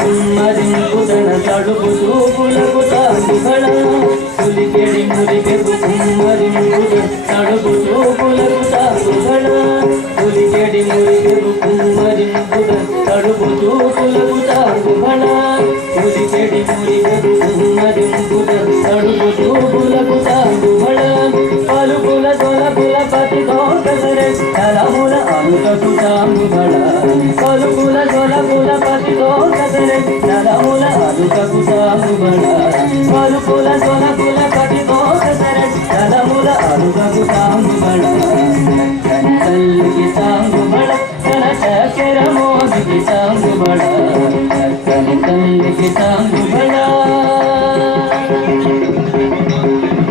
కుమ్మరింపుదన తడుపు చూపులకు తాంగుబళ పులికెడి మురికెపు కుమ్మరింపుదన తడుపు చూపులకు తాంగుబళ పులికెడి మురికెపు కుమ్మరింపుదన తడుపు చూపులకు తాంగుబళ పులికెడి మురికెపు కుమ్మరింపుదన తడుపు చూపులకు తాంగుబళ పలుపుల తొలపుల పతి దోకసరే తలముల అలుకకు తాంగుబళ పలుపుల తొలపుల పతి దోకసరే తలముల అలుకకు తాంగుబళ పలుపుల తొలపుల పతి దోకసరే తలముల అలుకకు తాంగుబళ తల్లికి తాంగుబళ తన చక్కెర మోదికి తాంగుబళ తల్లికి తాంగుబళ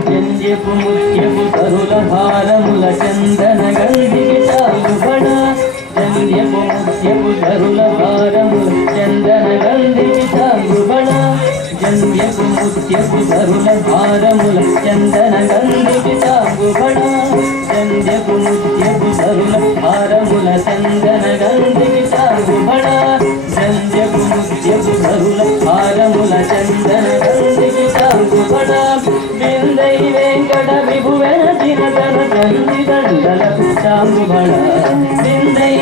చంద్యపు ముత్యపు తరుల హారముల చందన గంధికి తాంగుబళ చంద్యపు ముత్యపు తరుల హారముల చందన గంధికి తాంగుబళ చంద్యపు ముత్యపు తరుల హారముల చందన గంధికి తాంగుబళ చంద్యపు ముత్యపు తరుల హారముల చందన గంధికి తాంగుబళ చంద్యపు ముత్యపు తరుల హారముల చందన గంధికి తాంగుబళ బిందై వెంకట విభువెన చిరతన తంది దండలకు తాంగుబళ బిందై